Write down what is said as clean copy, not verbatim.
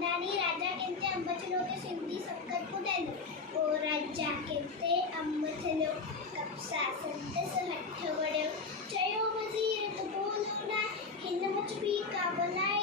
अंदानी राजा कहते अंबचलो के सिंधी संकट पुदेन ओ राजा कहते अंबचलो कब्सा संतस हठ वड़ो चयो वजीर तो बोलो ना हिन मच भी का बनाए